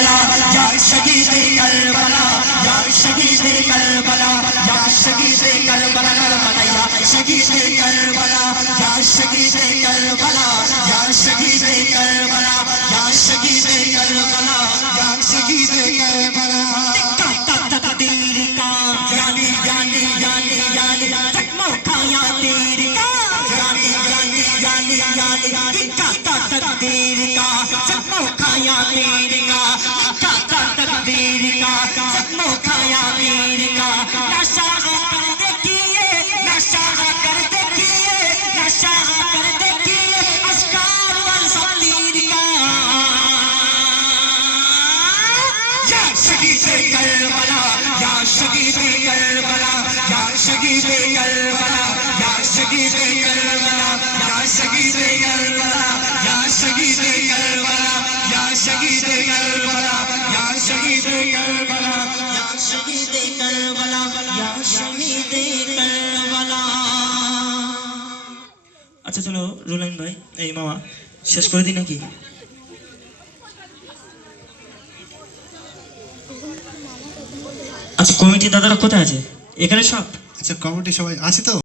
Karbala या शहीद Karbala या शहीद करबला या शहीद करबला करबला या शहीद करबला या शहीद करबला या शहीद करबला या शहीद करबला या शहीद करबला तकदीर का जाने जाने जाने जाने चकमकाया तीर का जाने जाने जाने जाने तकदीर का चकमकाया तीर का तकदीर का चकमकाया तीर का नशा कर देखिए नशा कर देखिए नशा कर देखिए अस्कार वंशलीर का या शहीद करबला या शहीद करबला या शहीद करबला या शहीद करबला या शहीद करबला या शहीद करबला या शहीद करबला या शहीद करबला या शहीद करबला या शहीद करबला। আচ্ছা চলো রুলাইন ভাই এই মামা শেষ করে দিই নাকি? আচ্ছা কমিটি দাদারা কোথায় আছে? এখানে সব? আচ্ছা কমিটি সবাই আছে তো?